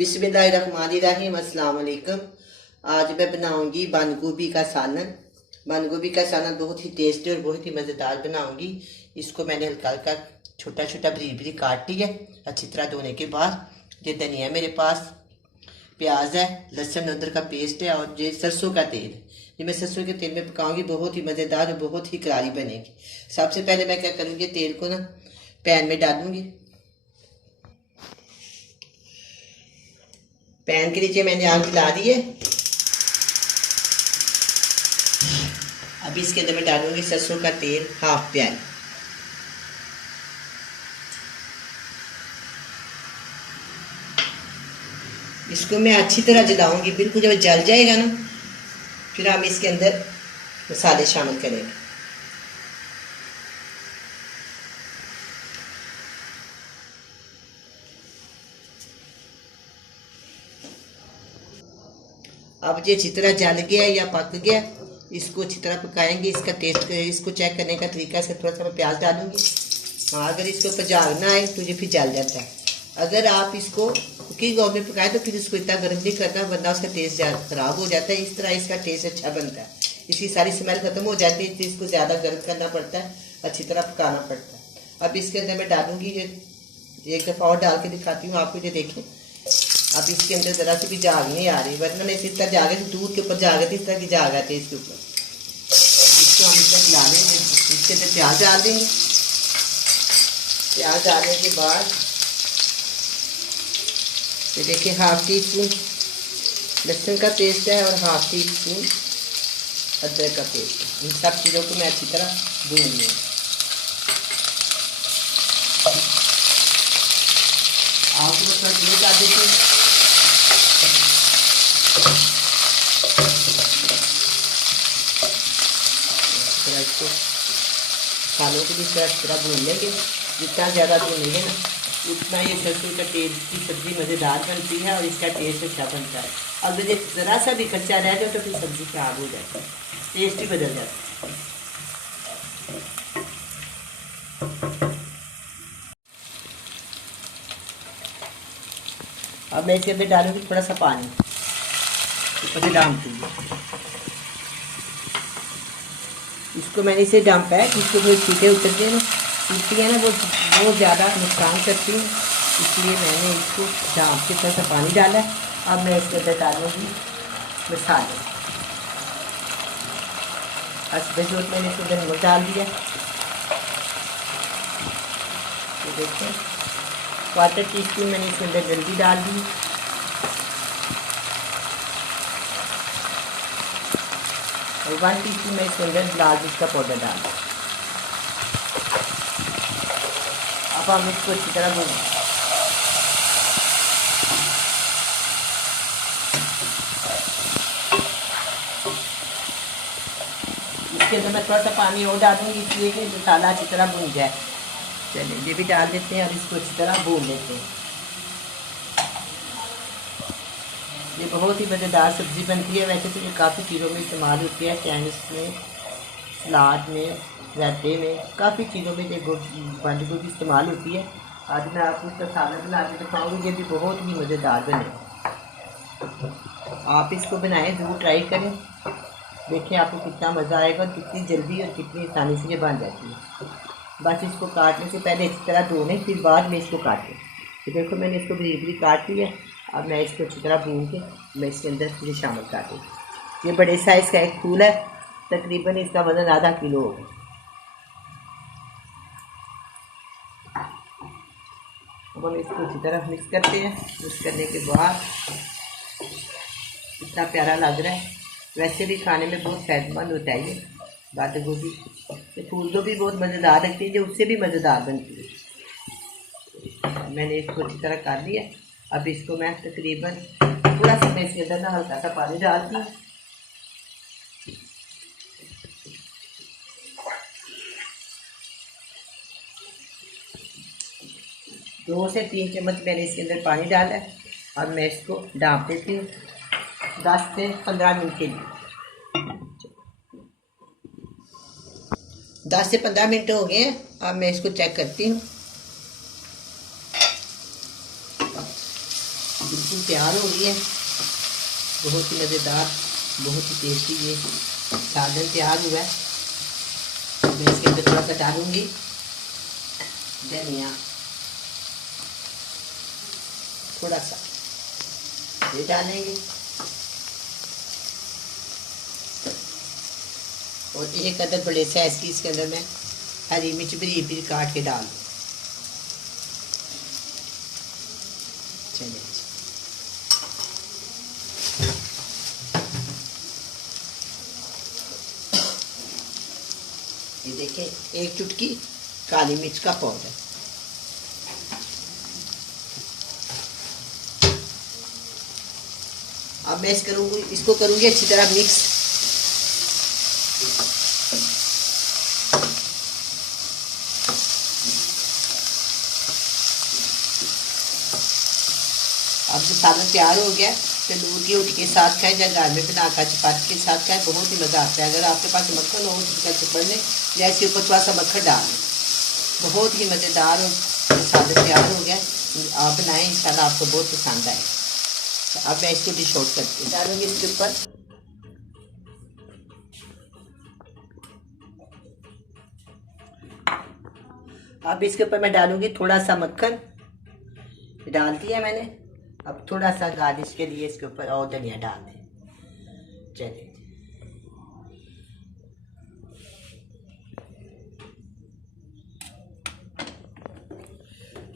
बिस्मिल्लाहिर्रहमानिर्रहीम। अस्सलाम वालेकुम। आज मैं बनाऊंगी बंद गोभी का सालन। बंद गोभी का सालन बहुत ही टेस्टी और बहुत ही मज़ेदार बनाऊंगी। इसको मैंने हल्का हल्का छोटा छोटा बरीक बरीक काट लिया अच्छी तरह धोने के बाद। ये धनिया मेरे पास, प्याज है, लहसुन अदरक का पेस्ट है और ये सरसों का तेल। ये मैं सरसों के तेल में पकाऊंगी, बहुत ही मज़ेदार और बहुत ही करारी बनेगी। सबसे पहले मैं क्या करूँगी, तेल को ना पैन में डालूंगी। पैन के नीचे मैंने आग जला दी है। अब इसके अंदर मैं डालूंगी सरसों का तेल, हाफ प्याली। इसको मैं अच्छी तरह जलाऊंगी, बिल्कुल जब जल जाएगा ना फिर हम इसके अंदर मसाले शामिल करेंगे। अब ये अच्छी तरह जल गया या पक गया, इसको अच्छी तरह पकाएंगे। इसका टेस्ट, इसको चेक करने का तरीका, इसका थोड़ा सा मैं प्याज डालूंगी। हाँ, अगर इसको पजागना है तो ये फिर जल जाता है। अगर आप इसको कुकिंग ऑयल में पकाएं तो फिर इसको इतना गर्म नहीं करना, वरना उसका टेस्ट खराब हो जाता है। इस तरह इसका टेस्ट अच्छा बनता है, इसकी सारी स्मेल खत्म हो जाती है। तो इसको ज़्यादा गर्म करना पड़ता है, अच्छी तरह पकाना पड़ता है। अब इसके अंदर मैं डालूंगी, ये एक दफ़ा और डाल के दिखाती हूँ आपको, ये देखें। अब इसके अंदर ज़रा सी भी जाग नहीं आ रही, वरना नहीं इस तरह जागे दूध के ऊपर जागे थे, इस तरह की जाग आती है इसके ऊपर। इसको हम इस तरह खिला लेंगे। इसके अंदर प्याज डाल देंगे। प्याज डालने के बाद ये देखिए, हाफ टी स्पून लहसुन का पेस्ट है और हाफ टी स्पून अदरक का पेस्ट है। इन सब चीज़ों को मैं अच्छी तरह भून लूँगी। आपको थोड़ा तेल डाल देते हैं। इसको खानों को भी इस तरह भून लेंगे। जितना ज़्यादा भूनेंगे ना उतना ये सरसों का तेल की सब्ज़ी मज़ेदार बनती है और इसका टेस्ट अच्छा बनता है। अगर ये ज़रा सा भी कच्चा रह जाए तो फिर सब्ज़ी खराब हो जाती है, टेस्ट ही बदल जाता है। अब मैं इसके अंदर डालूंगी थोड़ा सा पानी, ऊपर से डालती हूँ। इसको मैंने इसे डांपा है, इसको थोड़ी चीटें उतरती हैं ना, चीटियाँ ना वो बहुत ज़्यादा नुकसान करती हैं, इसलिए मैंने इसको डांप के थोड़ा सा पानी डाला है। अब मैं इसके अंदर डालूँगी मसाले। अब मैंने इसके अंदर नमक डाल दिया, ये देखते 1/4 टीस्पून मैंने इसके अंदर जल्दी डाल दी। और 1 टीस्पून मैं इसके अंदर लाल मिर्च का पाउडर डाल दूँ। अब हम इसको अच्छी तरह भून। इसके अंदर मैं थोड़ा सा पानी और डालूंगी, इसलिए कि मसाला अच्छी तरह भून जाए। चलिए ये भी डाल देते हैं और इसको अच्छी तरह भून लेते हैं। ये बहुत ही मज़ेदार सब्ज़ी बनती है। वैसे तो ये काफ़ी चीज़ों में इस्तेमाल होती है, सैंडविच में, सलाद में, रायते में, काफ़ी चीज़ों में ये बंद गोभी इस्तेमाल होती है। आज मैं आपको इसका सालन बना के दिखाऊँगी, ये भी बहुत ही मज़ेदार बने। आप इसको बनाएं, ज़रूर ट्राई करें, देखें आपको कितना मज़ा आएगा और कितनी जल्दी और कितनी आसानी से ये बन जाती है। बस इसको काटने से पहले इस तरह धोने, फिर बाद में इसको काटें। तो देखो मैंने इसको बरीक बरीक काट लिया। अब मैं इसको अच्छी तरह भून के मैं इसके अंदर ये शामिल कर दूँगी। ये बड़े साइज़ का एक फूल है, तकरीबन इसका वज़न आधा किलो होगा। अब हम इसको अच्छी तरह मिक्स करते हैं। मिक्स करने के बाद इतना प्यारा लग रहा है। वैसे भी खाने में बहुत सेहतमंद होता है ये बंद गोभी। ये फूल गोभी बहुत मज़ेदार लगती है, जो उससे भी मज़ेदार बनती है। मैंने इसको अच्छी तरह कर लिया। अब इसको मैं तकरीबन थोड़ा सा मैं इसके अंदर ना हल्का सा पानी डालती हूँ। दो से 3 चम्मच मैंने इसके अंदर पानी डाला है। अब मैं इसको ढाँप देती हूँ 10 से 15 मिनट के लिए। 10 से 15 मिनट हो गए हैं। अब मैं इसको चेक करती हूँ। बिल्कुल तैयार हो गई है। बहुत ही मज़ेदार, बहुत ही टेस्टी ये सालन तैयार हुआ है। मैं इसके अंदर थोड़ा सा डालूंगी धनिया, थोड़ा सा ये डालेंगे और एक अदर बड़े साइज की इसके अंदर मैं हरी मिर्च बारीक बारीक काट के डाल दूँ। चलिए ये देखें, एक चुटकी काली मिर्च का पाउडर, अब मैं इसको करूंगी अच्छी तरह मिक्स। अब जो सालन तैयार हो गया, तंदूर की रोटी के साथ खाएं या घर में बना कर चपाती के साथ खाएं, बहुत ही मज़ा आता है। अगर आपके पास मक्खन हो तो चिपड़ लें या इसके ऊपर थोड़ा सा मक्खन डाल लें। बहुत ही मज़ेदार और सालन तैयार हो गया, आप बनाएं, इंशाल्लाह आपको बहुत पसंद आए। तो अब मैं इसको डिश आउट करके डालूंगी इसके ऊपर। अब इसके ऊपर मैं डालूंगी थोड़ा सा मक्खन, डाल दिया मैंने। अब थोड़ा सा गार्निश के लिए इसके ऊपर और धनिया डाल दें। चलिए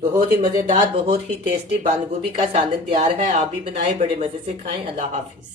बहुत ही मज़ेदार, बहुत ही टेस्टी बंद गोभी का सालन तैयार है। आप भी बनाएं, बड़े मज़े से खाएं। अल्लाह हाफिज़।